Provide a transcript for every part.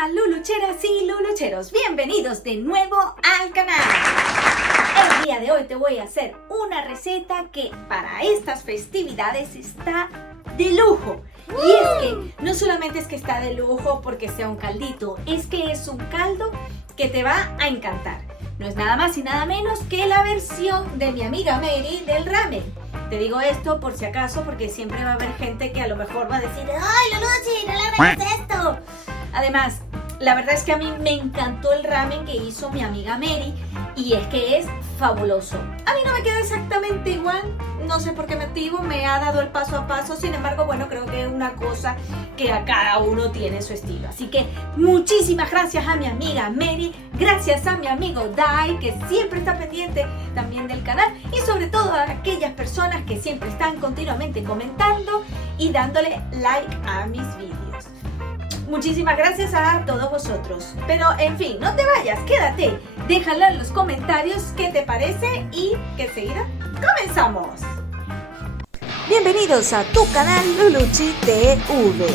Hola Lulucheras y Lulucheros, bienvenidos de nuevo al canal. El día de hoy te voy a hacer una receta que para estas festividades está de lujo. Y es que no solamente es que está de lujo porque sea un caldito, es que es un caldo que te va a encantar. No es nada más y nada menos que la versión de mi amiga Mary del ramen. Te digo esto por si acaso porque siempre va a haber gente que a lo mejor va a decir ¡ay, Luluchi, no le agregues esto! Además, la verdad es que a mí me encantó el ramen que hizo mi amiga Mary y es que es fabuloso. A mí no me queda exactamente igual, no sé por qué motivo, me ha dado el paso a paso, sin embargo, bueno, creo que es una cosa que a cada uno tiene su estilo. Así que muchísimas gracias a mi amiga Mary, gracias a mi amigo Dai, que siempre está pendiente también del canal, y sobre todo a aquellas personas que siempre están continuamente comentando y dándole like a mis vídeos. Muchísimas gracias a todos vosotros. Pero en fin, no te vayas, quédate. Déjalo en los comentarios qué te parece y que enseguida comenzamos. Bienvenidos a tu canal Luluchi TV,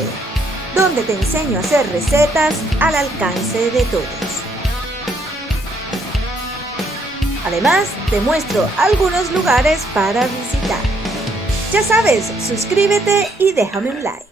donde te enseño a hacer recetas al alcance de todos. Además, te muestro algunos lugares para visitar. Ya sabes, suscríbete y déjame un like.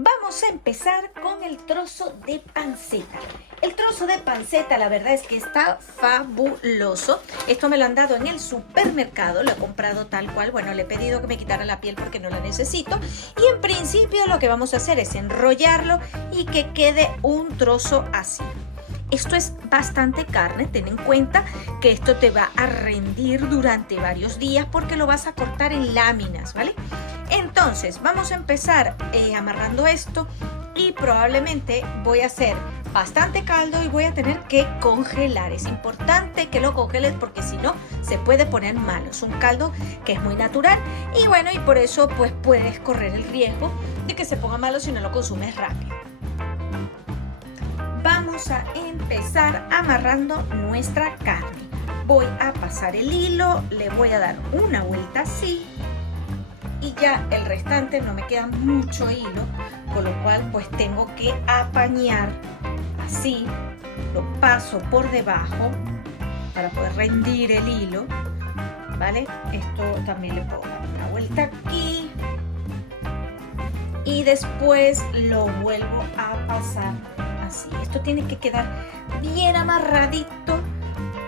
Vamos a empezar con el trozo de panceta. El trozo de panceta, la verdad es que está fabuloso. Esto me lo han dado en el supermercado, lo he comprado tal cual. Bueno, le he pedido que me quitara la piel porque no la necesito. Y en principio lo que vamos a hacer es enrollarlo y que quede un trozo así. Esto es bastante carne, ten en cuenta que esto te va a rendir durante varios días porque lo vas a cortar en láminas, ¿vale? Entonces, vamos a empezar amarrando esto y probablemente voy a hacer bastante caldo y voy a tener que congelar. Es importante que lo congeles porque si no se puede poner malo. Es un caldo que es muy natural y bueno, y por eso pues puedes correr el riesgo de que se ponga malo si no lo consumes rápido. Vamos a empezar amarrando nuestra carne. Voy a pasar el hilo, le voy a dar una vuelta así y ya el restante no me queda mucho hilo, con lo cual pues tengo que apañar así, lo paso por debajo para poder rendir el hilo, ¿vale? Esto también le puedo dar una vuelta aquí y después lo vuelvo a pasar así. Esto tiene que quedar bien amarradito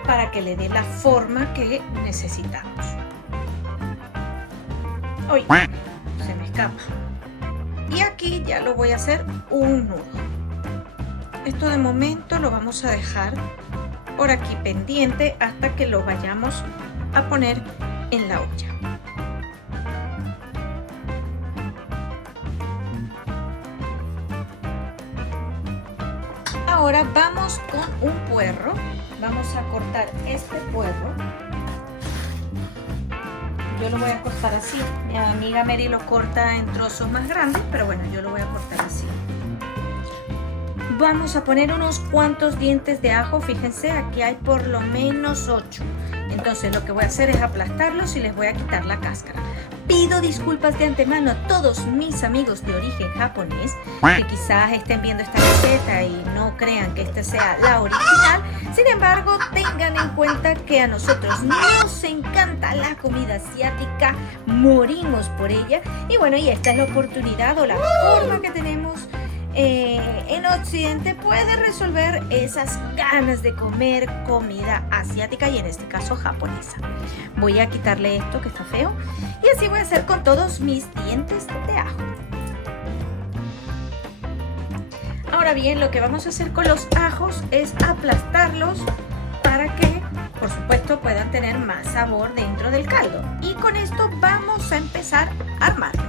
para que le dé la forma que necesitamos. Uy, se me escapa. Y aquí ya lo voy a hacer un nudo. Esto de momento lo vamos a dejar por aquí pendiente hasta que lo vayamos a poner en la olla. Ahora vamos con un puerro. Vamos a cortar este puerro. Yo lo voy a cortar así. Mi amiga Mary lo corta en trozos más grandes, pero bueno, yo lo voy a cortar así. Vamos a poner unos cuantos dientes de ajo. Fíjense, aquí hay por lo menos 8. Entonces lo que voy a hacer es aplastarlos y les voy a quitar la cáscara. Pido disculpas de antemano a todos mis amigos de origen japonés que quizás estén viendo esta receta y no crean que esta sea la original. Sin embargo, tengan en cuenta que a nosotros nos encanta la comida asiática, morimos por ella. Y bueno, y esta es la oportunidad o la forma que tenemos en Occidente puede resolver esas ganas de comer comida asiática y en este caso japonesa. Voy a quitarle esto que está feo y así voy a hacer con todos mis dientes de ajo. Ahora bien, lo que vamos a hacer con los ajos es aplastarlos para que, por supuesto, puedan tener más sabor dentro del caldo. Y con esto vamos a empezar a armarlo.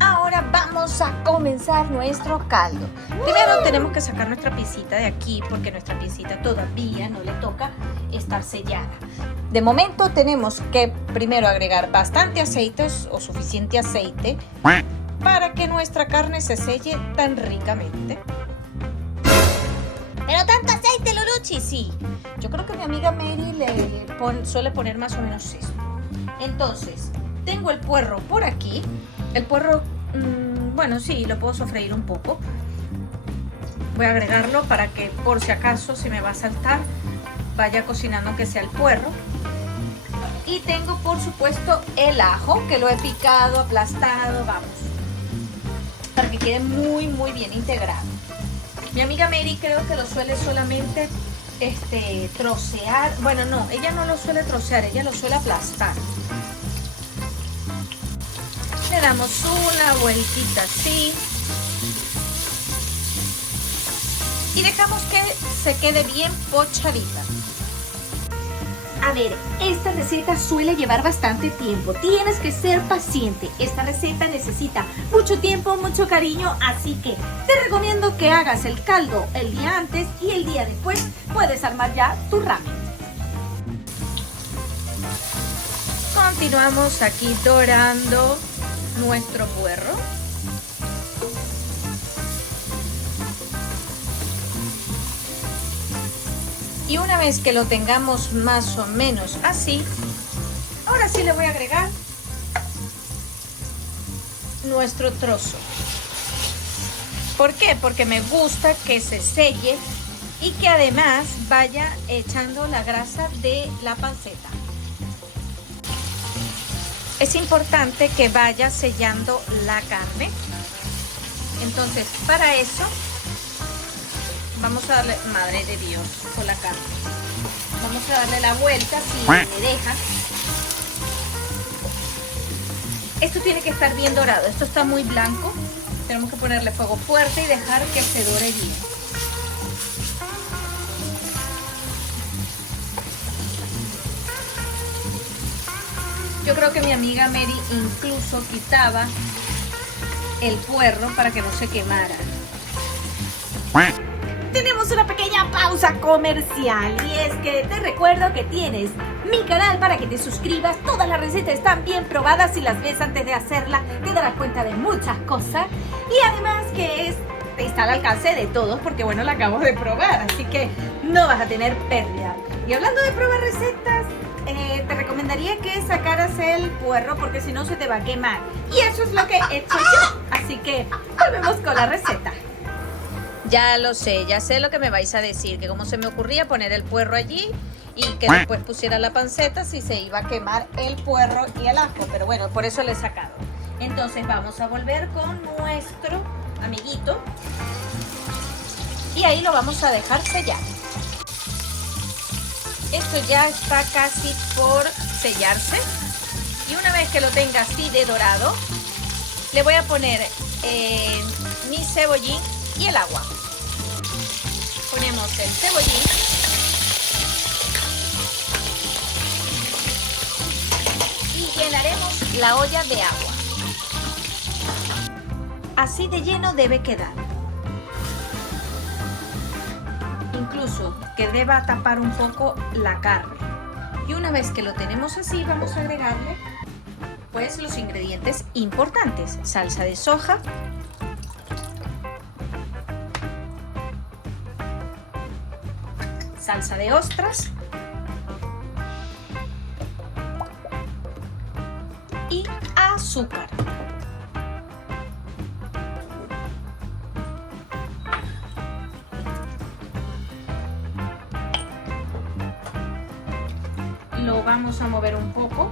Ahora vamos a comenzar nuestro caldo. Primero tenemos que sacar nuestra piecita de aquí porque nuestra piecita todavía no le toca estar sellada. De momento tenemos que primero agregar bastante aceite o suficiente aceite para que nuestra carne se selle tan ricamente. ¿Pero tanto aceite, Luluchi? Sí. Yo creo que mi amiga Mary suele poner más o menos eso. Entonces, tengo el puerro por aquí. El puerro bueno, sí, lo puedo sofreír un poco. Voy a agregarlo para que por si acaso, si me va a saltar, vaya cocinando aunque sea el puerro. Y tengo por supuesto el ajo, que lo he picado, aplastado, vamos, para que quede muy bien integrado. Mi amiga Mary creo que lo suele solamente trocear. Bueno, no, ella no lo suele trocear, ella lo suele aplastar. Le damos una vueltita así. Y dejamos que se quede bien pochadita. A ver, esta receta suele llevar bastante tiempo, tienes que ser paciente. Esta receta necesita mucho tiempo, mucho cariño, así que te recomiendo que hagas el caldo el día antes y el día después puedes armar ya tu ramen. Continuamos aquí dorando nuestro puerro. Y una vez que lo tengamos más o menos así, ahora sí le voy a agregar nuestro trozo. ¿Por qué? Porque me gusta que se selle y que además vaya echando la grasa de la panceta. Es importante que vaya sellando la carne. Entonces, para eso vamos a darle, madre de Dios, con la carne. Vamos a darle la vuelta si me deja. Esto tiene que estar bien dorado. Esto está muy blanco. Tenemos que ponerle fuego fuerte y dejar que se dore bien. Yo creo que mi amiga Mary incluso quitaba el puerro para que no se quemara. Tenemos una pequeña pausa comercial y es que te recuerdo que tienes mi canal para que te suscribas. Todas las recetas están bien probadas. Si las ves antes de hacerla te darás cuenta de muchas cosas y además que está al alcance de todos porque bueno, la acabo de probar, así que no vas a tener pérdida. Y hablando de probar recetas, te recomendaría que sacaras el puerro porque si no se te va a quemar y eso es lo que he hecho yo, así que volvemos con la receta. Ya lo sé, ya sé lo que me vais a decir, que como se me ocurría poner el puerro allí y que después pusiera la panceta si se iba a quemar el puerro y el ajo, pero bueno, por eso le he sacado. Entonces vamos a volver con nuestro amiguito y ahí lo vamos a dejar sellar. Esto ya está casi por sellarse y una vez que lo tenga así de dorado, le voy a poner mi cebollín y el agua. Ponemos el cebollín y llenaremos la olla de agua. Así de lleno debe quedar. Incluso que deba tapar un poco la carne. Y una vez que lo tenemos así, vamos a agregarle pues los ingredientes importantes: salsa de soja, salsa de ostras y azúcar. Lo vamos a mover un poco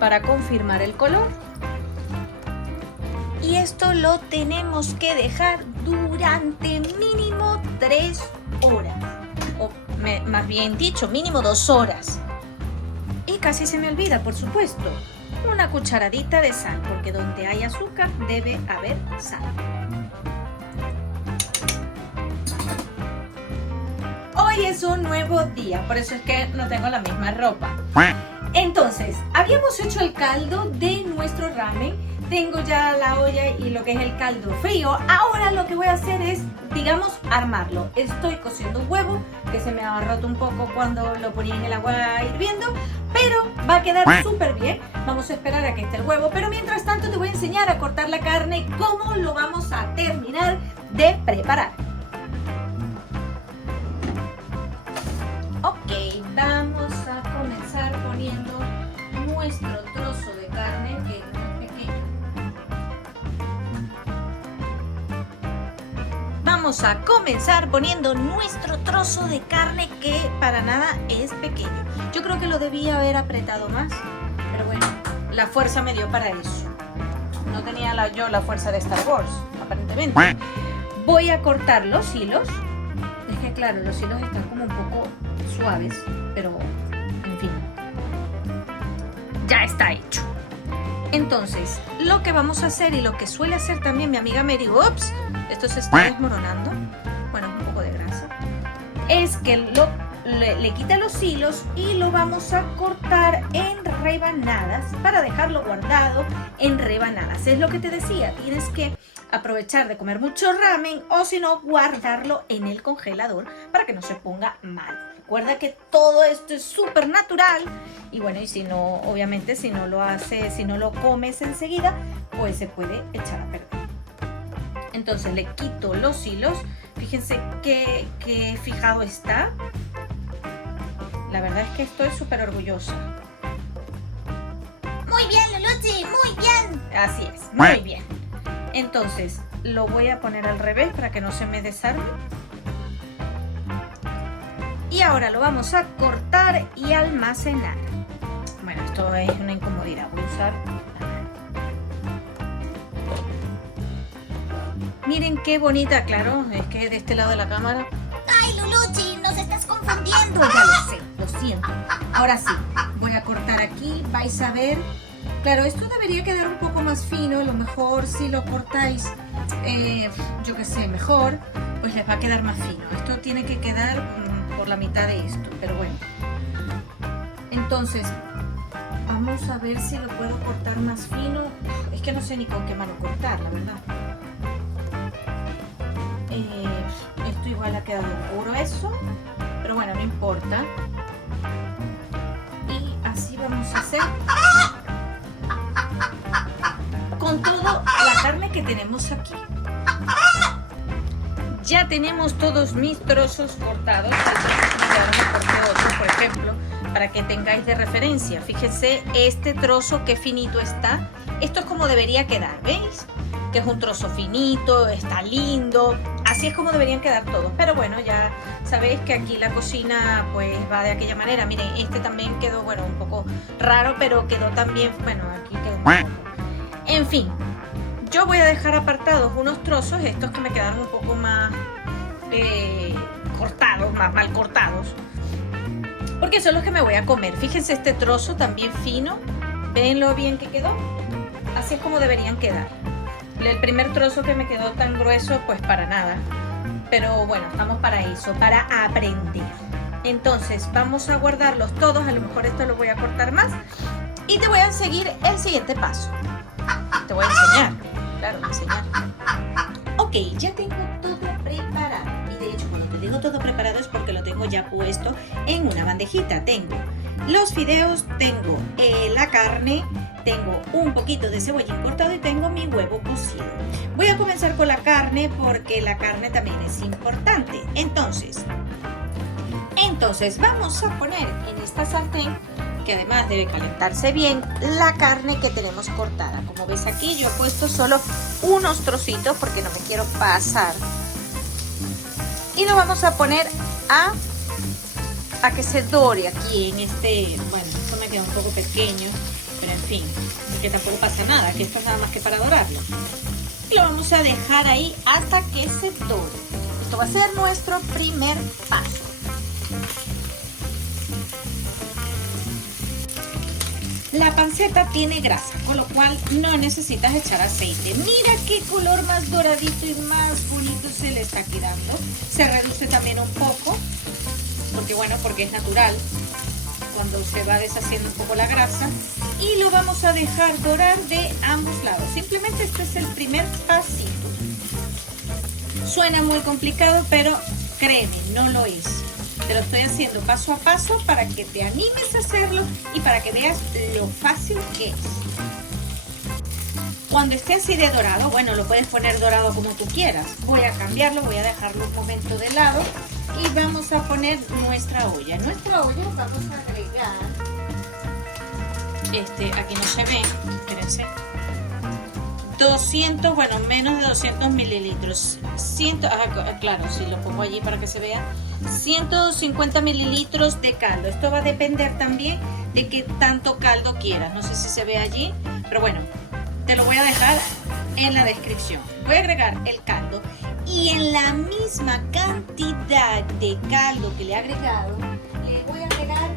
para confirmar el color. Y esto lo tenemos que dejar durante mínimo 3 horas. O más bien dicho, mínimo 2 horas. Y casi se me olvida, por supuesto, una cucharadita de sal, porque donde hay azúcar debe haber sal. Hoy es un nuevo día, por eso es que no tengo la misma ropa. Entonces, habíamos hecho el caldo de nuestro ramen. Tengo ya la olla y lo que es el caldo frío. Ahora lo que voy a hacer es, digamos, armarlo. Estoy cociendo un huevo, que se me ha roto un poco cuando lo ponía en el agua hirviendo, pero va a quedar súper bien. Vamos a esperar a que esté el huevo, pero mientras tanto te voy a enseñar a cortar la carne y cómo lo vamos a terminar de preparar. Ok, vamos a comenzar poniendo nuestro trozo de carne, que no es pequeño. vamos a comenzar poniendo nuestro trozo de carne que para nada es pequeño. Yo creo que lo debía haber apretado más, pero bueno, la fuerza me dio para eso. No tenía yo la fuerza de Star Wars, aparentemente. Voy a cortar los hilos. Es que claro, los hilos están como un poco suaves, pero en fin, ya está hecho. Entonces, lo que vamos a hacer y lo que suele hacer también mi amiga Mary, ups, esto se está desmoronando, bueno, un poco de grasa, es que le quita los hilos y lo vamos a cortar en rebanadas para dejarlo guardado en rebanadas. Es lo que te decía, tienes que aprovechar de comer mucho ramen o si no, guardarlo en el congelador para que no se ponga malo. Recuerda que todo esto es súper natural y bueno, y si no, obviamente si no lo comes enseguida, pues se puede echar a perder. Entonces le quito los hilos, fíjense que fijado está. La verdad es que estoy súper orgullosa. Muy bien, Luluchi, muy bien. Así es, muy bien. Entonces lo voy a poner al revés para que no se me desarme. Y ahora lo vamos a cortar y almacenar. Bueno, esto es una incomodidad. Voy a usar la mano. Miren qué bonita, claro, es que de este lado de la cámara. Ay, Luluchi, nos estás confundiendo. Ya lo sé, lo siento. Ahora sí, voy a cortar aquí, vais a ver. Claro, esto debería quedar un poco más fino. A lo mejor si lo cortáis, yo qué sé, mejor, pues les va a quedar más fino. Esto tiene que quedar por la mitad de esto, pero bueno. Entonces, vamos a ver si lo puedo cortar más fino. Es que no sé ni con qué mano cortar, la verdad. Esto igual ha quedado grueso, pero bueno, no importa. Y así vamos a hacer con toda la carne que tenemos aquí. Ya tenemos todos mis trozos cortados. Ya me corté otro, por ejemplo, para que tengáis de referencia. Fíjense este trozo qué finito está. Esto es como debería quedar, ¿veis? Que es un trozo finito, está lindo. Así es como deberían quedar todos. Pero bueno, ya sabéis que aquí la cocina pues va de aquella manera. Miren, este también quedó, bueno, un poco raro, pero quedó también, bueno, aquí quedó un poco. En fin, yo voy a dejar apartados unos trozos, estos que me quedaron un poco más cortados, más mal cortados, porque son los que me voy a comer. Fíjense este trozo también fino, ven lo bien que quedó. Así es como deberían quedar. El primer trozo que me quedó tan grueso, pues para nada. Pero bueno, estamos para eso, para aprender. Entonces vamos a guardarlos todos. A lo mejor esto lo voy a cortar más. Y te voy a seguir el siguiente paso. Te voy a enseñar. Claro, enseñar. Ok, ya tengo todo preparado. Y de hecho, cuando te digo todo preparado es porque lo tengo ya puesto en una bandejita. Tengo los fideos, tengo la carne, tengo un poquito de cebollín cortado y tengo mi huevo cocido. Voy a comenzar con la carne porque la carne también es importante. Entonces vamos a poner en esta sartén, que además debe calentarse bien, la carne que tenemos cortada. Como ves aquí, yo he puesto solo unos trocitos porque no me quiero pasar. Y lo vamos a poner a que se dore aquí en este. Bueno, esto me queda un poco pequeño, pero en fin, que tampoco pasa nada, que esto es nada más que para dorarlo. Y lo vamos a dejar ahí hasta que se dore. Esto va a ser nuestro primer paso. La panceta tiene grasa, con lo cual no necesitas echar aceite. Mira qué color más doradito y más bonito se le está quedando. Se reduce también un poco, porque es natural cuando se va deshaciendo un poco la grasa. Y lo vamos a dejar dorar de ambos lados. Simplemente este es el primer pasito. Suena muy complicado, pero créeme, no lo es. Te lo estoy haciendo paso a paso para que te animes a hacerlo y para que veas lo fácil que es. Cuando esté así de dorado, bueno, lo puedes poner dorado como tú quieras. Voy a cambiarlo, voy a dejarlo un momento de lado y vamos a poner nuestra olla. En nuestra olla vamos a agregar, aquí no se ve, espérense, 200, bueno, menos de 200 mililitros, 100 claro, si lo pongo allí para que se vea, 150 mililitros de caldo. Esto va a depender también de qué tanto caldo quieras. No sé si se ve allí, pero bueno, te lo voy a dejar en la descripción. Voy a agregar el caldo y en la misma cantidad de caldo que le he agregado, le voy a agregar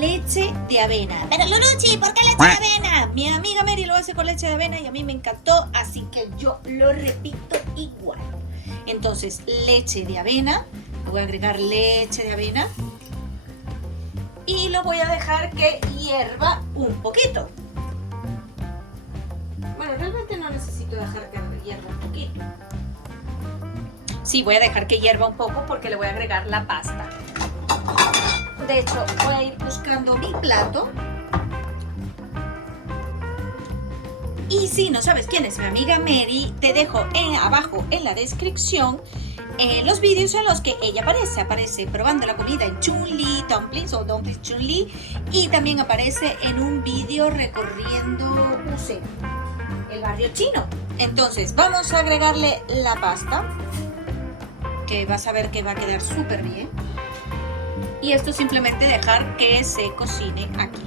leche de avena. Pero Luluchi, ¿por qué leche de avena? Mi amiga Mary lo hace con leche de avena y a mí me encantó, así que yo lo repito igual. Entonces, leche de avena, le voy a agregar leche de avena y lo voy a dejar que hierva un poquito. Bueno, realmente no necesito dejar que hierva un poquito. Sí, voy a dejar que hierva un poco porque le voy a agregar la pasta. De hecho, voy a ir buscando mi plato. Y si no sabes quién es mi amiga Mary, te dejo abajo en la descripción los vídeos en los que ella aparece probando la comida en Chun-Li Dumplings o Dumplings Chun-Li, y también aparece en un vídeo recorriendo Usen, el barrio chino. Entonces vamos a agregarle la pasta, que vas a ver que va a quedar súper bien, y esto simplemente dejar que se cocine aquí.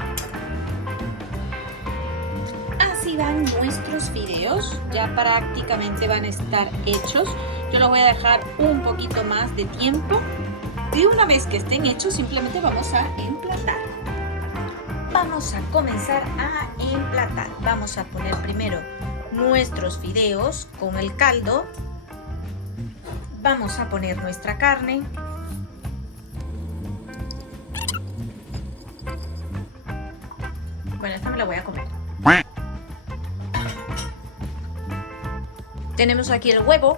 Así van nuestros fideos, ya prácticamente van a estar hechos. Yo lo voy a dejar un poquito más de tiempo y una vez que estén hechos simplemente vamos a emplatar. Vamos a comenzar a emplatar. Vamos a poner primero nuestros fideos con el caldo. Vamos a poner nuestra carne. Bueno, esta me la voy a comer. Tenemos aquí el huevo.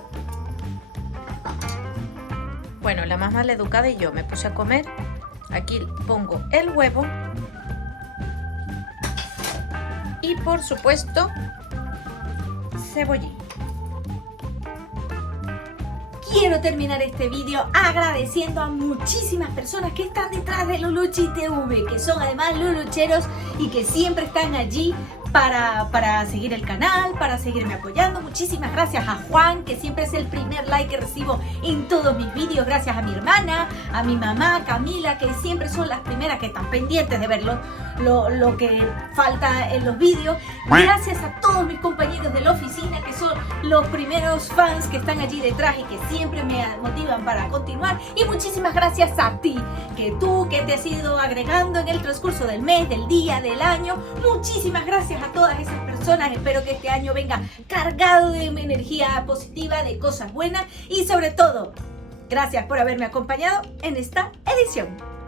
Bueno, la más maleducada y yo me puse a comer. Aquí pongo el huevo. Y por supuesto, cebollín. Quiero terminar este vídeo agradeciendo a muchísimas personas que están detrás de Luluchi TV, que son además lulucheros y que siempre están allí para seguir el canal, para seguirme apoyando. Muchísimas gracias a Juan, que siempre es el primer like que recibo en todos mis vídeos. Gracias a mi hermana, a mi mamá, Camila, que siempre son las primeras que están pendientes de ver lo que falta en los vídeos. Gracias a todos mis compañeros de la oficina, que son los primeros fans que están allí detrás y que siempre me motivan para continuar. Y muchísimas gracias a ti, que te has ido agregando en el transcurso del mes, del día, del año. Muchísimas gracias a todas esas personas. Espero que este año venga cargado de energía positiva, de cosas buenas, y sobre todo, gracias por haberme acompañado en esta edición.